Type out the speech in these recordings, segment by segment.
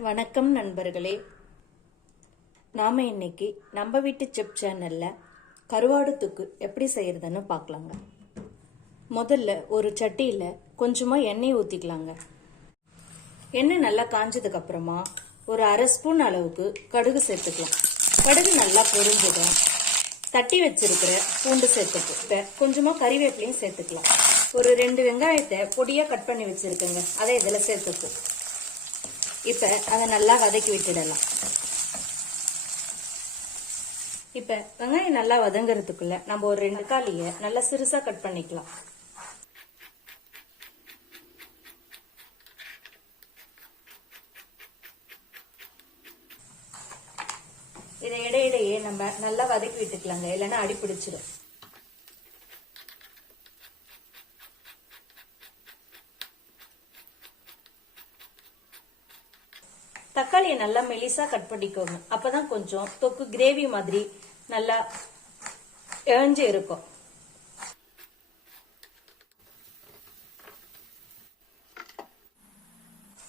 வணக்கம் நண்பர்களே. நாம இன்னைக்கு நம்ம வீட்டு செப் சேனல்ல கருவாடு தொக்கு எப்படி செய்யறதுன்னு பார்க்கலாங்க. முதல்ல ஒரு சட்டியில கொஞ்சமா எண்ணெய் ஊத்திக்கலாங்க. எண்ணெய் நல்லா காஞ்சதுக்கு அப்புறமா ஒரு அரை ஸ்பூன் அளவுக்கு கடுகு சேர்த்துக்கலாம். கடுகு நல்லா பொரிஞ்சதும் தட்டி வச்சிருக்கிற பூண்டு சேர்த்துக்கு கொஞ்சமா கறிவேப்பிலையும் சேர்த்துக்கலாம். ஒரு 2 வெங்காயத்தை பொடியா கட் பண்ணி வச்சிருக்கேங்க, அதை இதுல சேர்த்துக்கும். இப்ப அதை நல்லா வதக்கி விட்டுடலாம். இப்ப வெங்காயம் நல்லா வதங்கறதுக்குள்ள நம்ம ஒரு 2 தக்காளியை நல்லா சிறுசா கட் பண்ணிக்கலாம். இதை இடையிடையே நம்ம நல்லா வதக்கி விட்டுக்கலாங்க, இல்லைன்னா அடி பிடிச்சிடும். தக்காளியை நல்லா மெலிசா கட் பண்ணிக்கோங்க, அப்பதான் கொஞ்சம் தொக்கு கிரேவி மாதிரி நல்லா இழஞ்சு இருக்கும்.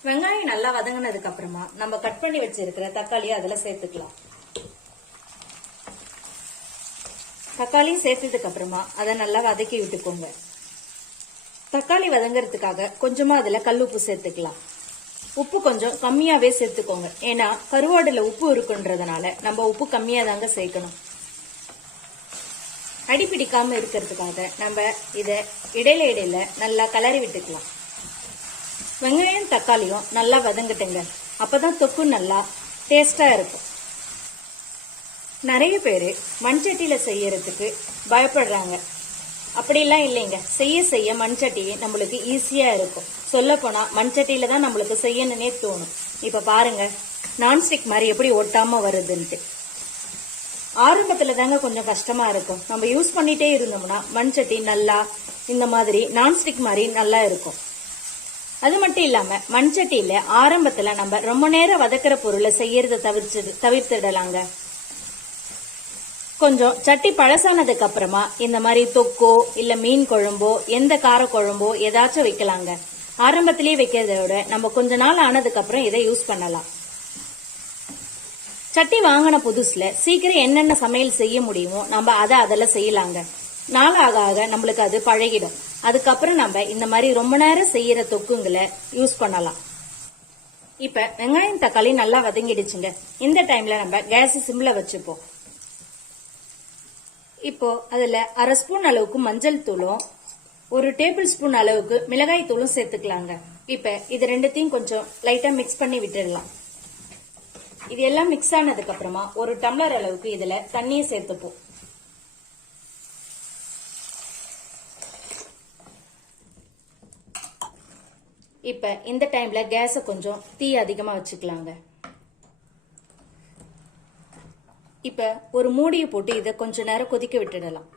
வெங்காயம் நல்லா வதங்கினதுக்கு அப்புறமா நம்ம கட் பண்ணி வச்சிருக்கிற தக்காளியை அதுல சேர்த்துக்கலாம். தக்காளியும் சேர்த்ததுக்கு அப்புறமா அதை நல்லா வதக்கி விட்டுக்கோங்க. தக்காளி வதங்கறதுக்காக கொஞ்சமா அதுல கல்லுப்பு சேர்த்துக்கலாம். உப்பு கொஞ்சம் கம்மியாவே சேர்த்துக்கோங்க, ஏன்னா கருவாடுல உப்பு இருக்குன்றதுனால நம்ம உப்பு கம்மியா தாங்க சேர்க்கணும். அடி பிடிக்காம இருக்கிறதுக்காக நம்ம இத இடையில நல்லா கலரி விட்டுக்கலாம். வெங்காயம் தக்காளியும் நல்லா வதங்கட்டுங்க, அப்பதான் தொக்கு நல்லா டேஸ்டா இருக்கும். நிறைய பேரு மண்சட்டியில செய்யறதுக்கு பயப்படுறாங்க. அப்படிலாம் இல்லைங்க, செய்ய செய்ய மண்சட்டியே நம்மளுக்கு ஈஸியா இருக்கும். சொல்ல போனா மண்சட்டியில தான் நம்மளுக்கு செய்யணும்னே தோணும். இப்ப பாருங்க, நான்ஸ்டிக் மாதிரி எப்படி ஒட்டாம வருதுன்ட்டு. ஆரம்பத்துல தாங்க கொஞ்சம் கஷ்டமா இருக்கும். நம்ம யூஸ் பண்ணிட்டே இருந்தோம்னா மண்சட்டி நல்லா இந்த மாதிரி நான்ஸ்டிக் மாதிரி நல்லா இருக்கும். அது மட்டும் இல்லாம மண்சட்டியில ஆரம்பத்துல நம்ம ரொம்ப நேரம் வதக்கிற பொருளை செய்யறத தவிர்த்துடலாங்க. கொஞ்சம் சட்டி பழசானதுக்கு அப்புறமா இந்த மாதிரி தொக்கோ இல்ல மீன் குழம்போ எந்த கார குழம்போ ஏதாச்சும் வைக்கலாங்க. ஆரம்பத்திலேயே வைக்கிறத விட நம்ம கொஞ்ச நாள் ஆனதுக்கு அப்புறம் இதை யூஸ் பண்ணலாம். சட்டி வாங்கின புதுசுல சீக்கிரம் என்னென்ன சமையல் செய்ய முடியுமோ நம்ம அதை அதெல்லாம் செய்யலாங்க. நாள் ஆக ஆக நம்மளுக்கு அது பழகிடும். அதுக்கப்புறம் நம்ம இந்த மாதிரி ரொம்ப நேரம் செய்யற தொக்குங்களை யூஸ் பண்ணலாம். இப்ப வெங்காயம் தக்காளி நல்லா வதங்கிடுச்சுங்க. இந்த டைம்ல நம்ம கேஸ் சிம்ல வச்சுப்போம். இப்போ அதுல அரை ஸ்பூன் அளவுக்கு மஞ்சள் தூளும் 1 டேபிள் ஸ்பூன் அளவுக்கு மிளகாய் தூளும் சேர்த்துக்கலாங்க. இப்ப இது ரெண்டுத்தையும் கொஞ்சம் லைட்டா மிக்ஸ் பண்ணி விட்டுடலாம். இது எல்லாம் மிக்ஸ் ஆனதுக்கு அப்புறமா 1 டம்ளர் அளவுக்கு இதுல தண்ணியை சேர்த்துப்போம். இப்ப இந்த டைம்ல கேஸ கொஞ்சம் தீ அதிகமா வச்சுக்கலாங்க. இப்ப ஒரு மூடியை போட்டு இதை கொஞ்ச நேரம் கொதிக்க விட்டுடலாம்.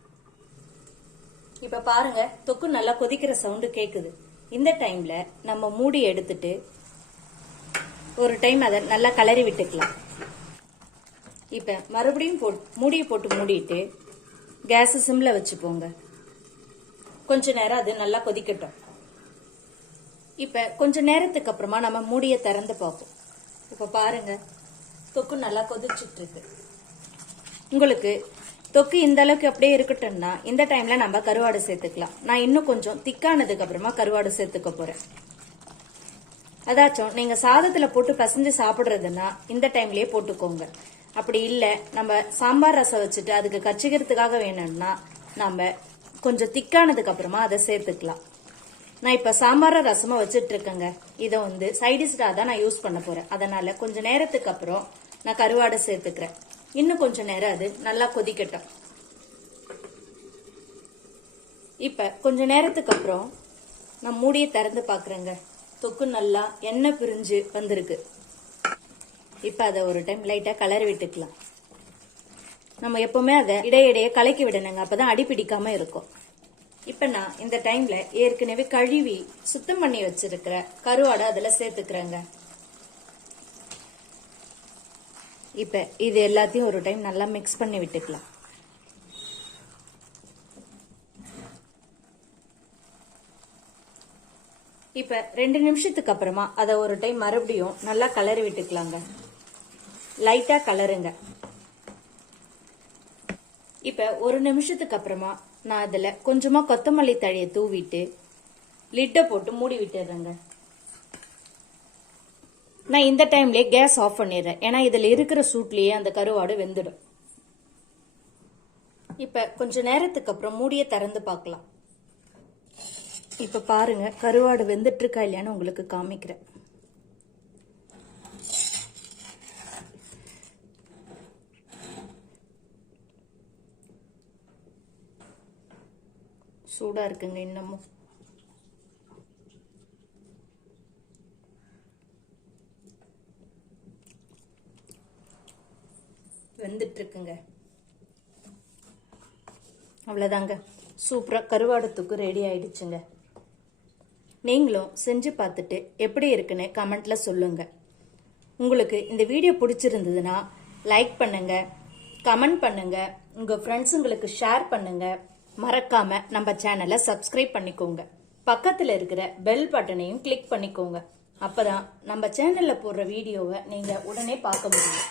இப்ப பாருங்க, தொக்கு நல்லா கொதிக்கிற சவுண்டு கேக்குது. இந்த டைம்ல நம்ம மூடி எடுத்துட்டு ஒரு டைம் அதை நல்லா கலரி விட்டுக்கலாம். இப்ப மறுபடியும் மூடியை போட்டு மூடிட்டு கேஸ் சிம்ல வச்சுப்போங்க. கொஞ்ச நேரம் அது நல்லா கொதிக்கட்டும். இப்ப கொஞ்ச நேரத்துக்கு அப்புறமா நம்ம மூடியை திறந்து பார்ப்போம். இப்ப பாருங்க, தொக்கு நல்லா கொதிச்சுட்டு இருக்கு. உங்களுக்கு தொக்கு இந்த அளவுக்கு அப்படியே இருக்கட்டும்னா இந்த டைம்ல நம்ம கருவாடு சேர்த்துக்கலாம். நான் இன்னும் கொஞ்சம் திக்கானதுக்கு அப்புறமா கருவாடு சேர்த்துக்க போறேன். அதாச்சும் நீங்க சாதத்துல போட்டு பசஞ்சு சாப்பிடுறதுன்னா இந்த டைம்லயே போட்டுக்கோங்க. அப்படி இல்ல நம்ம சாம்பார் ரசம் வச்சுட்டு அதுக்கு கச்சிக்கிறதுக்காக வேணும்னா நம்ம கொஞ்சம் திக்கானதுக்கு அப்புறமா அதை சேர்த்துக்கலாம். நான் இப்ப சாம்பார ரசமா வச்சுட்டு இருக்கேங்க. இதை சைடிஷ்டா தான் நான் யூஸ் பண்ண போறேன். அதனால கொஞ்ச நேரத்துக்கு அப்புறம் நான் கருவாடை சேர்த்துக்கிறேன். இன்னும் கொஞ்ச நேரம் அது நல்லா கொதிக்கட்டும். இப்ப கொஞ்ச நேரத்துக்கு அப்புறம் நான் மூடியை திறந்து பாக்குறேங்க. தொக்கு நல்லா எண்ணெய் பிரிஞ்சு வந்திருக்கு. இப்ப அதை ஒரு டைம் லைட்டா கலரி விட்டுக்கலாம். நம்ம எப்பவுமே அதை இடையிடையே கலக்கி விடணுங்க, அப்பதான் அடி பிடிக்காம இருக்கும். இப்ப நான் இந்த டைம்ல ஏற்கனவே கழுவி சுத்தம் பண்ணி வச்சிருக்கிற கருவாடை அதுல சேர்த்துக்கிறேங்க. இப்ப இது எல்லாத்தையும் ஒரு டைம் நல்லா மிக்ஸ் பண்ணி விட்டுக்கலாம். இப்ப 2 நிமிஷத்துக்கு அப்புறமா அதை ஒரு டைம் மறுபடியும் நல்லா கலரி விட்டுக்கலாங்க. லைட்டா கலருங்க. இப்ப 1 நிமிஷத்துக்கு அப்புறமா நான் அதுல கொஞ்சமா கொத்தமல்லி தழையை தூவிட்டு லிட்டை போட்டு மூடி விட்டுறேங்க. நான் இந்த டைம்லயே கேஸ் ஆஃப் பண்ணிடுறேன். ஏன்னா இதுல இருக்கிற சூட்லயே அந்த கருவாடு வெந்துடும். இப்ப கொஞ்ச நேரத்துக்கு அப்புறம் மூடியை திறந்து பார்க்கலாம். இப்ப பாருங்க கருவாடு வெந்துட்டு இருக்கா இல்லையான்னு உங்களுக்கு காமிக்கிறேன். சூடா இருக்குங்க இன்னமும். வெந்துட்டு இருக்குங்க. அவ்வளவுதாங்க, சூப்பரா கருவாடு தொக்கு ரெடி ஆயிடுச்சுங்க. நீங்களும் செஞ்சு பார்த்துட்டு எப்படி இருக்குன்னு கமெண்ட்ல சொல்லுங்க. உங்களுக்கு இந்த வீடியோ பிடிச்சிருந்ததுன்னா லைக் பண்ணுங்க, கமெண்ட் பண்ணுங்க, உங்க ஃப்ரெண்ட்ஸுங்களுக்கு ஷேர் பண்ணுங்க. மறக்காம நம்ம சேனலை சப்ஸ்கிரைப் பண்ணிக்கோங்க. பக்கத்துல இருக்கிற பெல் பட்டனையும் கிளிக் பண்ணிக்கோங்க. அப்பதான் நம்ம சேனல்ல போடுற வீடியோவை நீங்க உடனே பார்க்க முடியும்.